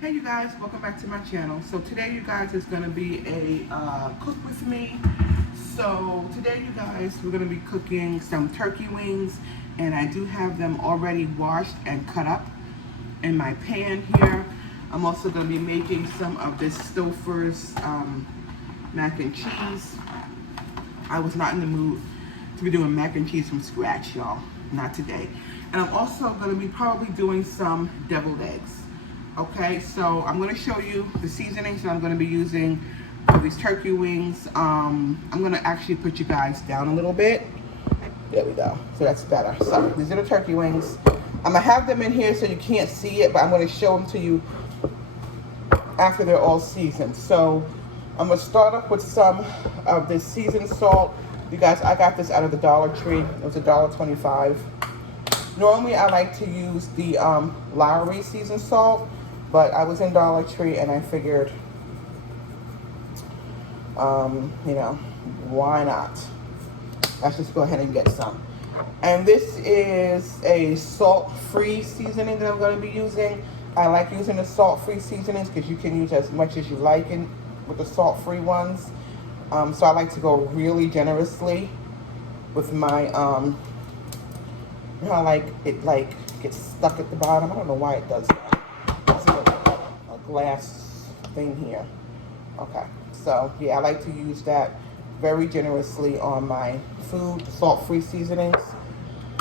Hey you guys, welcome back to my channel. So today you guys is going to be a cook with me. So today you guys, we're going to be cooking some turkey wings, and I do have them already washed and cut up in my pan here. I'm also going to be making some of this Stouffer's mac and cheese. I was not in the mood to be doing mac and cheese from scratch, y'all. Not today. And I'm also going to be probably doing some deviled eggs. Okay, so I'm going to show you the seasonings that I'm going to be using for these turkey wings. I'm going to actually put you guys down a little bit. There we go. So that's better. So these are the turkey wings. I'm going to have them in here so you can't see it, but I'm going to show them to you after they're all seasoned. So I'm going to start off with some of this seasoned salt. You guys, I got this out of the Dollar Tree. It was $1.25. Normally I like to use the Lowry seasoned salt, but I was in Dollar Tree and I figured, you know, why not? Let's just go ahead and get some. And this is a salt-free seasoning that I'm going to be using. I like using the salt-free seasonings because you can use as much as you like with the salt-free ones. So I like to go really generously with my, you know how like it gets stuck at the bottom? I don't know why it does that. A glass thing here. Okay, so yeah, I like to use that very generously on my food, salt-free seasonings.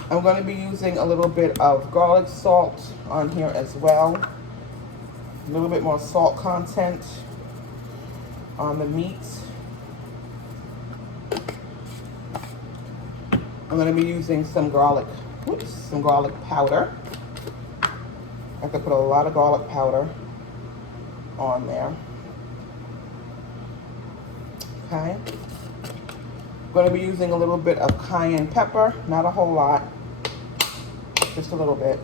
I'm going to be using a little bit of garlic salt on here as well. A little bit more salt content on the meat. I'm going to be using some garlic powder. I have to put a lot of garlic powder on there. Okay. I'm going to be using a little bit of cayenne pepper, not a whole lot, just a little bit.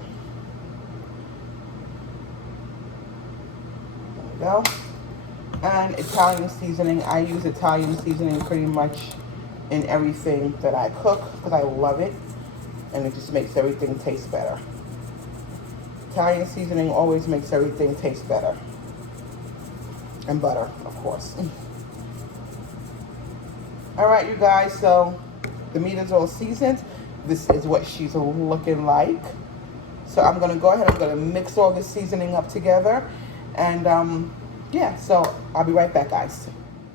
There we go. And Italian seasoning. I use Italian seasoning pretty much in everything that I cook because I love it, and it just makes everything taste better. Italian seasoning always makes everything taste better. And butter, of course. All right, you guys, so the meat is all seasoned. This is what she's looking like. So I'm gonna go ahead, I'm gonna mix all this seasoning up together. And yeah, so I'll be right back, guys.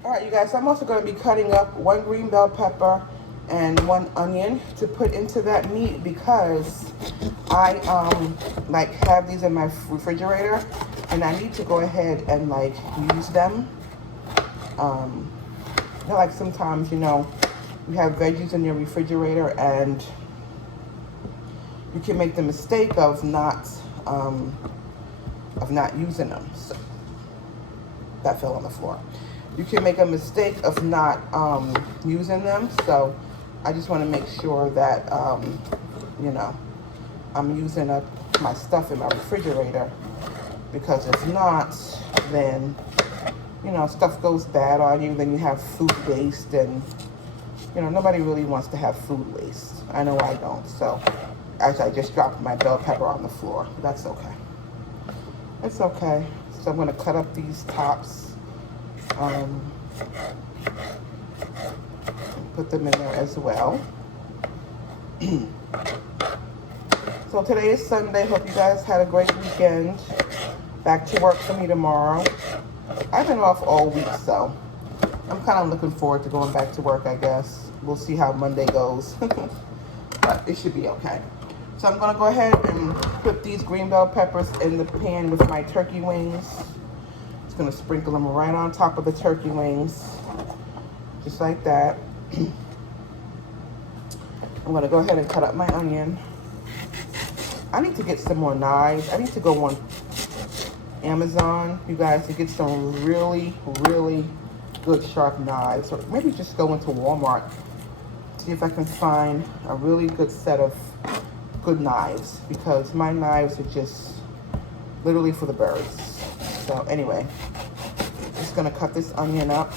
All right, you guys, I'm also gonna be cutting up 1 green bell pepper and 1 onion to put into that meat because I like have these in my refrigerator and I need to go ahead and like use them. You know, like sometimes, you know, you have veggies in your refrigerator and you can make the mistake of not using them. So, that fell on the floor. You can make a mistake of not using them. So I just want to make sure that, you know, I'm using up my stuff in my refrigerator, because if not, then, you know, stuff goes bad on you, then you have food waste, and, you know, nobody really wants to have food waste. I know I don't. So as I just dropped my bell pepper on the floor, that's okay. It's okay. So I'm going to cut up these tops. Put them in there as well. So today is Sunday. Hope you guys had a great weekend. Back to work for me tomorrow. I've been off all week, so I'm kind of looking forward to going back to work, I guess. We'll see how Monday goes. But it should be okay. So I'm going to go ahead and put these green bell peppers in the pan with my turkey wings. Just going to sprinkle them right on top of the turkey wings. Just like that. I'm going to go ahead and cut up my onion. I need to get some more knives. I need to go on Amazon, you guys, to get some really, really good sharp knives. Or maybe just go into Walmart, see if I can find a really good set of good knives, because my knives are just literally for the birds. So anyway, just gonna cut this onion up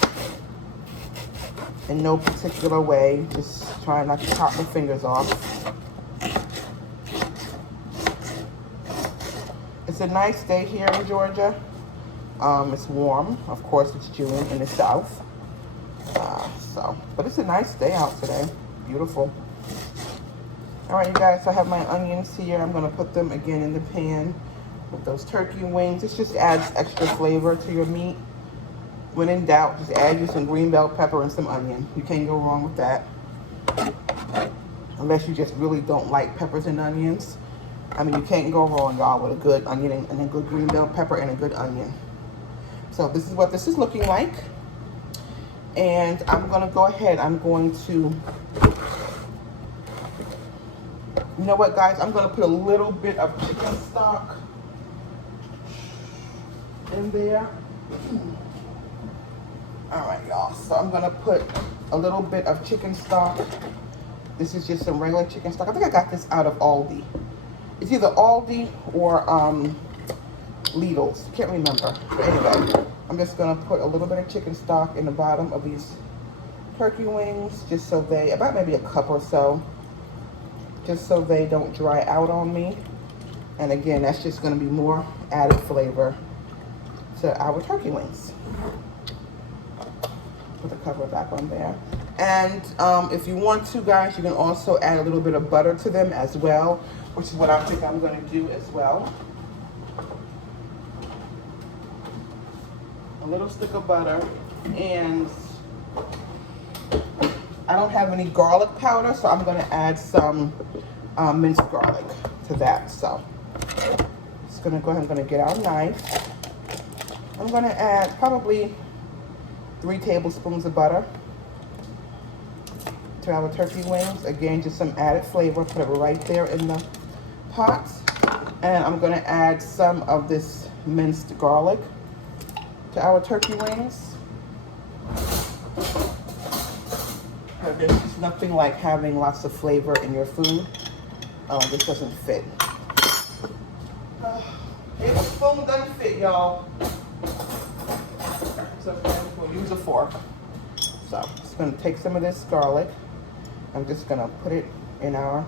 in no particular way, just trying not to chop my fingers off. It's a nice day here in Georgia. It's warm. Of course, it's June in the South. But it's a nice day out today. Beautiful. All right, you guys, so I have my onions here. I'm gonna put them again in the pan with those turkey wings. This just adds extra flavor to your meat. When in doubt, just add you some green bell pepper and some onion. You can't go wrong with that. Unless you just really don't like peppers and onions. I mean, you can't go wrong, y'all, with a good onion and a good green bell pepper and a good onion. So this is what this is looking like. And I'm gonna go ahead, I'm going to, you know what, guys? I'm gonna put a little bit of chicken stock in there. All right, y'all, so I'm gonna put a little bit of chicken stock. This is just some regular chicken stock. I think I got this out of Aldi. It's either Aldi or Lidl's, can't remember. But anyway, I'm just gonna put a little bit of chicken stock in the bottom of these turkey wings, just so they, about maybe a cup or so, just so they don't dry out on me. And again, that's just gonna be more added flavor to our turkey wings. Put the cover back on there. And if you want to, guys, you can also add a little bit of butter to them as well, which is what I think I'm gonna do as well. A little stick of butter, and I don't have any garlic powder, so I'm gonna add some minced garlic to that. So just gonna go ahead, I'm gonna get our knife. I'm gonna add probably 3 tablespoons of butter to our turkey wings. Again, just some added flavor. Put it right there in the pot. And I'm gonna add some of this minced garlic to our turkey wings. There's just nothing like having lots of flavor in your food. This doesn't fit. The spoon doesn't fit, y'all. So we'll use a fork. So I'm just gonna take some of this garlic. I'm just gonna put it in our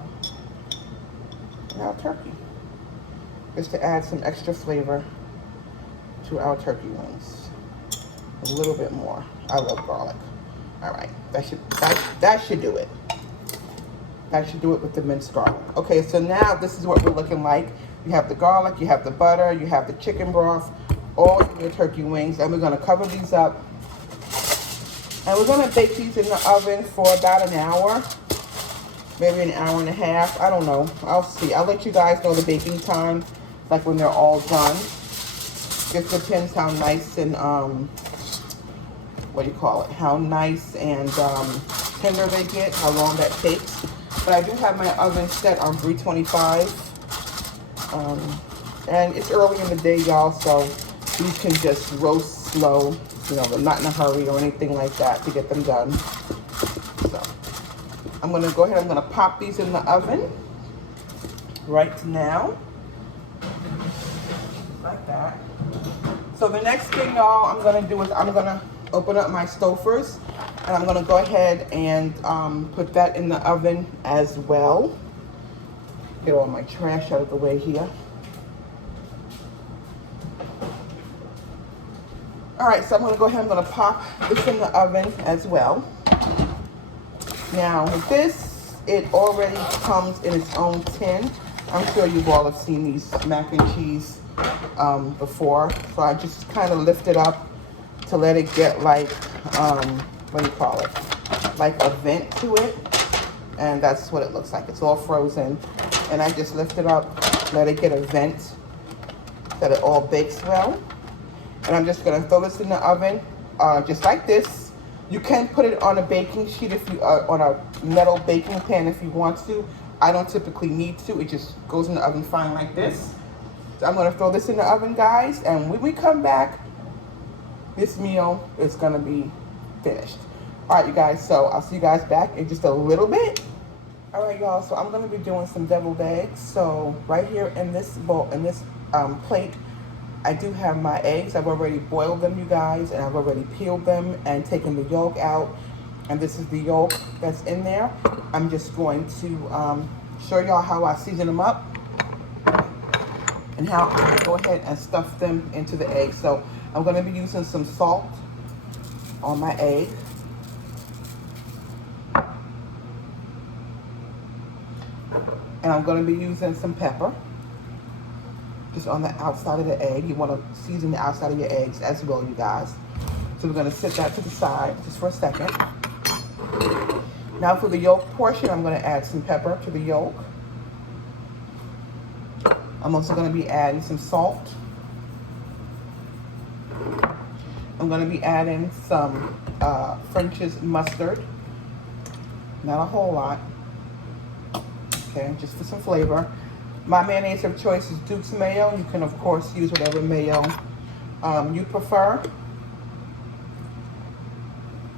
turkey, just to add some extra flavor to our turkey wings. A little bit more. I love garlic. All right, that should do it. That should do it with the minced garlic. Okay, so now this is what we're looking like. You have the garlic, you have the butter, you have the chicken broth, all in your turkey wings, and we're gonna cover these up. And we're gonna bake these in the oven for about an hour, maybe an hour and a half. I don't know. I'll see. I'll let you guys know the baking time, like when they're all done. Just depends how nice and what do you call it? How nice and tender they get, how long that takes. But I do have my oven set on 325. And it's early in the day, y'all, so these can just roast slow. You know, they're not in a hurry or anything like that to get them done. So I'm gonna go ahead, I'm gonna pop these in the oven right now. Like that. So the next thing, y'all, I'm gonna do is I'm gonna open up my Stouffer's, and I'm gonna go ahead and put that in the oven as well. Get all my trash out of the way here. All right, so I'm gonna go ahead, I'm gonna pop this in the oven as well. Now with this, it already comes in its own tin. I'm sure you all have seen these mac and cheese before. So I just kind of lift it up to let it get like, what do you call it? Like a vent to it. And that's what it looks like. It's all frozen. And I just lift it up, let it get a vent so that it all bakes well. And I'm just gonna throw this in the oven, just like this. You can put it on a baking sheet if you, on a metal baking pan if you want to. I don't typically need to, it just goes in the oven fine like this. So I'm gonna throw this in the oven, guys, and when we come back, this meal is gonna be finished. All right, you guys, so I'll see you guys back in just a little bit. All right, y'all, so I'm gonna be doing some deviled eggs. So right here in this bowl, in this plate, I do have my eggs. I've already boiled them, you guys, and I've already peeled them and taken the yolk out. And this is the yolk that's in there. I'm just going to show y'all how I season them up. and how I go ahead and stuff them into the egg. So I'm going to be using some salt on my egg. And I'm going to be using some pepper just on the outside of the egg. You want to season the outside of your eggs as well, you guys. So we're going to set that to the side just for a second. Now for the yolk portion, I'm going to add some pepper to the yolk. I'm also going to be adding some salt. I'm going to be adding some French's mustard. Not a whole lot. Okay, just for some flavor. My mayonnaise of choice is Duke's Mayo. You can, of course, use whatever mayo you prefer.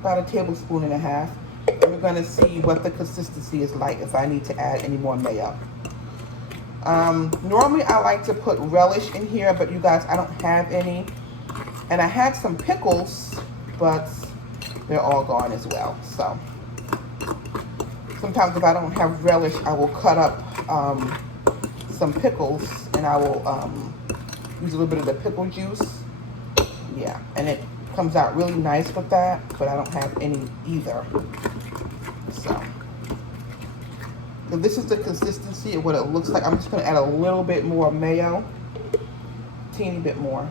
About 1.5 tablespoons. And we're going to see what the consistency is like if I need to add any more mayo. Normally, I like to put relish in here, but you guys, I don't have any. And I had some pickles, but they're all gone as well. So sometimes if I don't have relish, I will cut up some pickles and I will use a little bit of the pickle juice. Yeah, and it comes out really nice with that, but I don't have any either. So this is the consistency of what it looks like. I'm just going to add a little bit more mayo, teeny bit more.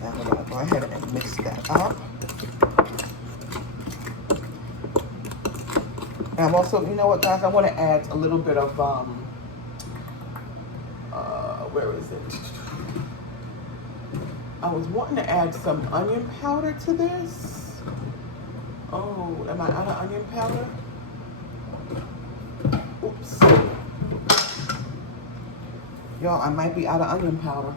Now I'm going to go ahead and mix that up. And I'm also, you know what, guys, I want to add a little bit of where is it? I was wanting to add some onion powder to this. Oh, am I out of onion powder? Oops. Y'all, I might be out of onion powder.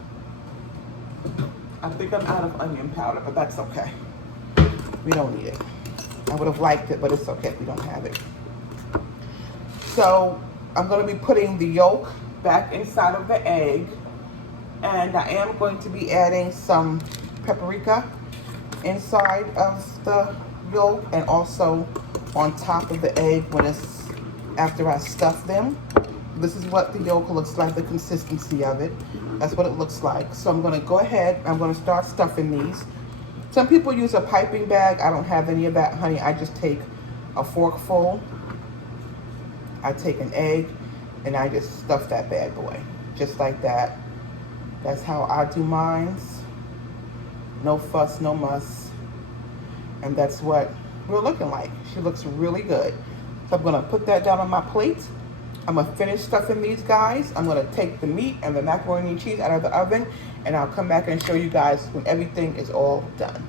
I think I'm out of onion powder, but that's okay. We don't need it. I would have liked it, but it's okay. We don't have it. So I'm going to be putting the yolk back inside of the egg. And I am going to be adding some paprika inside of the yolk and also on top of the egg when it's after I stuff them. This is what the yolk looks like, the consistency of it. That's what it looks like. So I'm going to go ahead, I'm going to start stuffing these. Some people use a piping bag. I don't have any of that, honey. I just take a forkful. I take an egg and I just stuff that bad boy. Just like that. That's how I do mines. No fuss, no muss. And that's what we're looking like. She looks really good. So I'm gonna put that down on my plate. I'm gonna finish stuffing these guys. I'm gonna take the meat and the macaroni and cheese out of the oven, and I'll come back and show you guys when everything is all done.